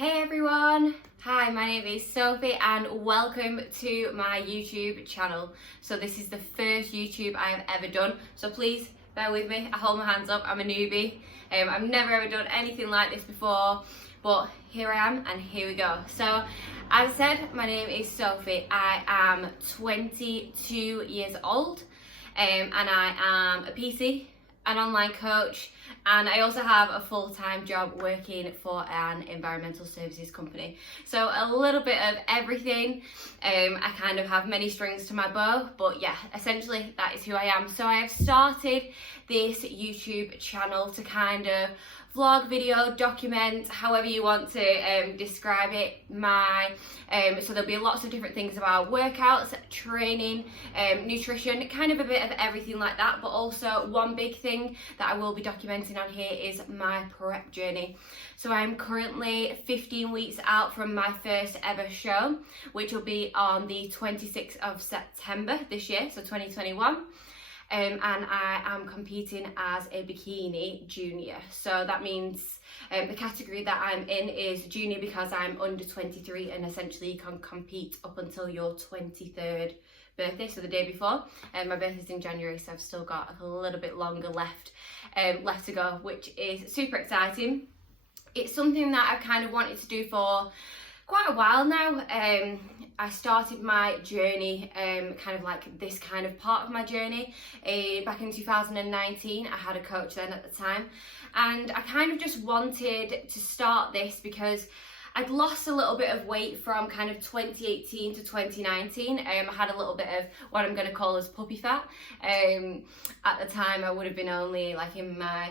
Hey everyone! Hi, my name is Sophie and welcome to my YouTube channel. So this is the first YouTube I have ever done, so please bear with me. I hold my hands up, I'm a newbie. I've never ever done anything like this before, but here I am and here we go. So as I said, my name is Sophie. I am 22 years old and I am a PC, an online coach, and I also have a full-time job working for an environmental services company. So a little bit of everything. I kind of have many strings to my bow, but yeah, essentially that is who I am. So I have started this YouTube channel to kind of vlog, video, document, however you want to describe it. So there'll be lots of different things about workouts, training, nutrition, kind of a bit of everything like that. But also one big thing that I will be documenting on here is my prep journey. So I'm currently 15 weeks out from my first ever show, which will be on the 26th of September this year, so 2021. And I am competing as a bikini junior. So that means the category that I'm in is junior because I'm under 23, and essentially you can compete up until your 23rd birthday, so the day before. My birthday's in January, so I've still got a little bit longer left to go, which is super exciting. It's something that I've kind of wanted to do for quite a while now. I started my journey, kind of like this kind of part of my journey, back in 2019. I had a coach then at the time, and I kind of just wanted to start this because I'd lost a little bit of weight from kind of 2018 to 2019. I had a little bit of what I'm going to call as puppy fat. At the time I would have been only like in my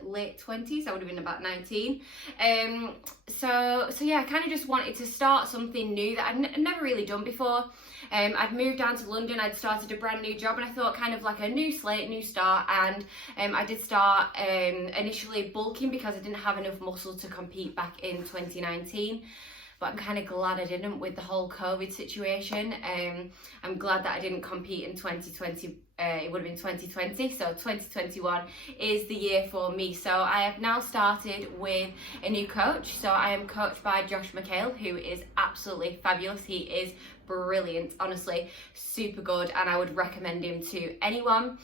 late 20s. I would have been about 19. So yeah, I kind of just wanted to start something new that I'd never really done before. I'd moved down to London, I'd started a brand new job, and I thought kind of like a new slate, new start. And I did start initially bulking because I didn't have enough muscle to compete back in 2019. But I'm kind of glad I didn't with the whole COVID situation. I'm glad that I didn't compete in 2020. It would have been 2020, so 2021 is the year for me. So I have now started with a new coach. So I am coached by Josh McHale, who is absolutely fabulous. He is brilliant, honestly, super good, and I would recommend him to anyone.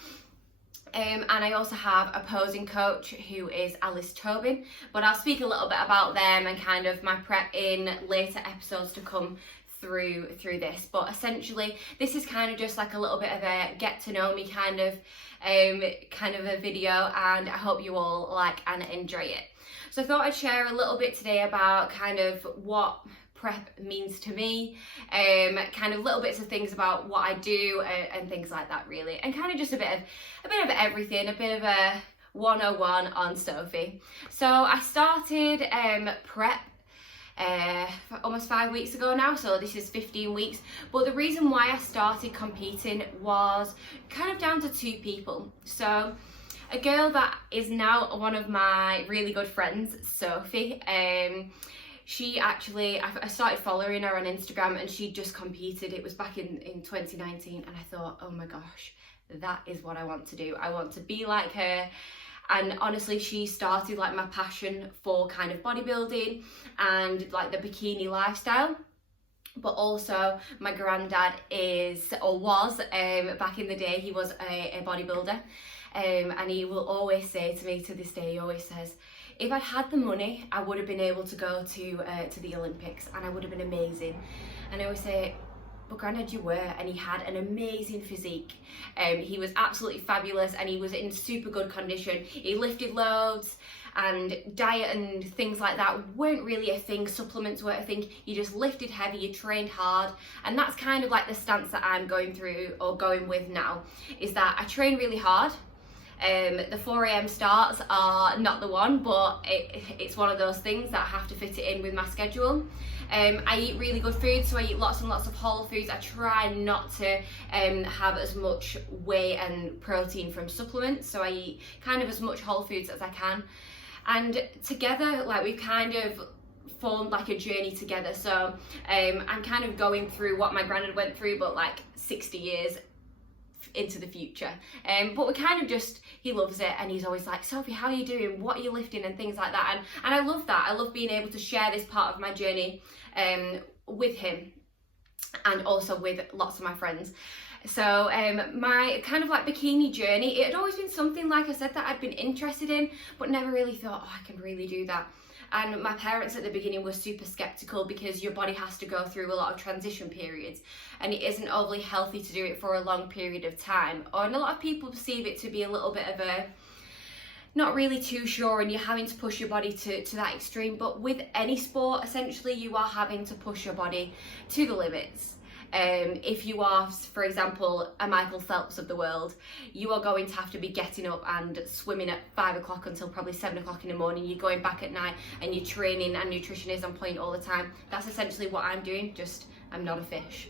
And I also have a posing coach who is Alice Tobin, but I'll speak a little bit about them and kind of my prep in later episodes to come through this. But essentially this is kind of just like a little bit of a get to know me kind of a video, and I hope you all like and enjoy it. So I thought I'd share a little bit today about kind of what prep means to me, kind of little bits of things about what I do and things like that really, and kind of just a bit of everything, a bit of a 101 on Sophie. So I started prep almost 5 weeks ago now, so this is 15 weeks. But the reason why I started competing was kind of down to two people. So a girl that is now one of my really good friends, Sophie. She actually, I started following her on Instagram, and she just competed. It was back in 2019, and I thought, oh my gosh, that is what I want to do. I want to be like her. And honestly, she started like my passion for kind of bodybuilding and like the bikini lifestyle. But also my granddad was back in the day, he was a bodybuilder, and he will always say to me to this day, he always says, if I'd had the money, I would have been able to go to the Olympics, and I would have been amazing. And I always say, but granddad, you were. And he had an amazing physique. He was absolutely fabulous, and he was in super good condition. He lifted loads, and diet and things like that weren't really a thing. Supplements weren't a thing. You just lifted heavy, you trained hard. And that's kind of like the stance that I'm going with now, is that I train really hard. The 4 a.m. starts are not the one, but it's one of those things that I have to fit it in with my schedule. I eat really good food, so I eat lots and lots of whole foods. I try not to have as much whey and protein from supplements, so I eat kind of as much whole foods as I can. And together, like, we've kind of formed like a journey together. So I'm kind of going through what my granddad went through, but like 60 years into the future. But we kind of just, he loves it, and he's always like, Sophie, how are you doing? What are you lifting? And things like that. And I love that. I love being able to share this part of my journey with him, and also with lots of my friends. So my kind of like bikini journey, it had always been something, like I said, that I'd been interested in, but never really thought, oh, I can really do that. And my parents at the beginning were super skeptical, because your body has to go through a lot of transition periods, and it isn't overly healthy to do it for a long period of time. And a lot of people perceive it to be a little bit of a, not really too sure, and you're having to push your body to that extreme. But with any sport, essentially, you are having to push your body to the limits. If you are, for example, a Michael Phelps of the world, you are going to have to be getting up and swimming at 5 o'clock until probably 7 o'clock in the morning. You're going back at night, and your training and nutrition is on point all the time. That's essentially what I'm doing, just I'm not a fish.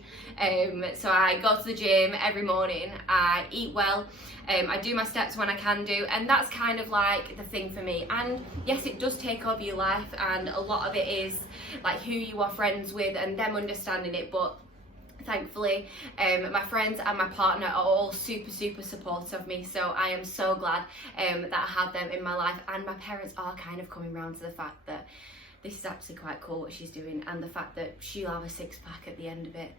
So I go to the gym every morning, I eat well, I do my steps when I can do, and that's kind of like the thing for me. And yes, it does take over your life, and a lot of it is like who you are friends with and them understanding it, but thankfully my friends and my partner are all super supportive of me, so I am so glad that I have them in my life. And my parents are kind of coming around to the fact that this is actually quite cool what she's doing, and the fact that she'll have a six-pack at the end of it.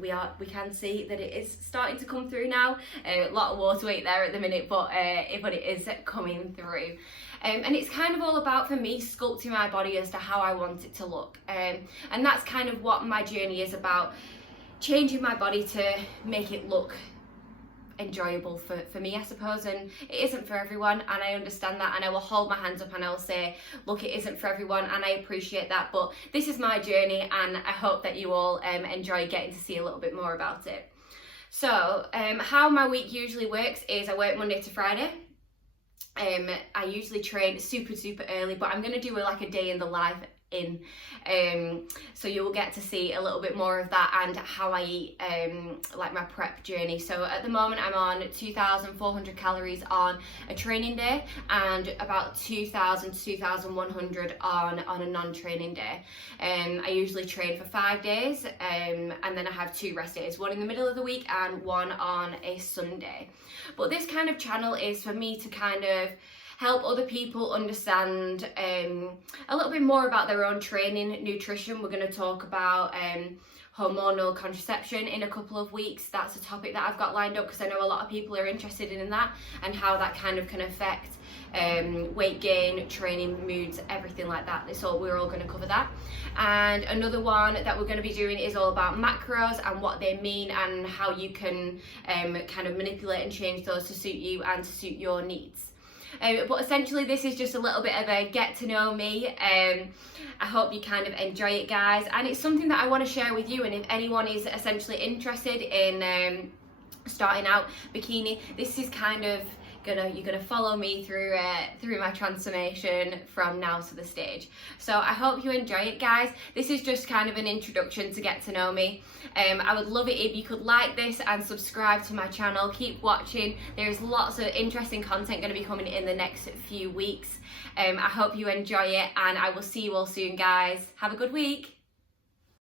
We can see that it is starting to come through now. A lot of water weight there at the minute, but it is coming through. And it's kind of all about, for me, sculpting my body as to how I want it to look, and that's kind of what my journey is about. Changing my body to make it look enjoyable for me, I suppose. And it isn't for everyone, and I understand that, and I will hold my hands up and I will say, look, it isn't for everyone, and I appreciate that, but this is my journey, and I hope that you all enjoy getting to see a little bit more about it. So how my week usually works is I work Monday to Friday. I usually train super early, but I'm going to do like a day in the life so you will get to see a little bit more of that and how I eat, like my prep journey. So at the moment I'm on 2,400 calories on a training day, and about 2,000 to 2,100 on a non-training day. I usually train for 5 days, and then I have 2 rest days, one in the middle of the week and one on a Sunday. But this kind of channel is for me to kind of help other people understand a little bit more about their own training, nutrition. We're going to talk about hormonal contraception in a couple of weeks. That's a topic that I've got lined up, because I know a lot of people are interested in that, and how that kind of can affect weight gain, training, moods, everything like that. We're all going to cover that. And another one that we're going to be doing is all about macros and what they mean, and how you can kind of manipulate and change those to suit you and to suit your needs. But essentially this is just a little bit of a get to know me. I hope you kind of enjoy it, guys, and it's something that I want to share with you. And if anyone is essentially interested in starting out bikini, this is kind of you're gonna follow me through my transformation from now to the stage. So I hope you enjoy it, guys. This is just kind of an introduction to get to know me. I would love it if you could like this and subscribe to my channel. Keep watching. There's lots of interesting content going to be coming in the next few weeks. I hope you enjoy it, and I will see you all soon, guys. Have a good week.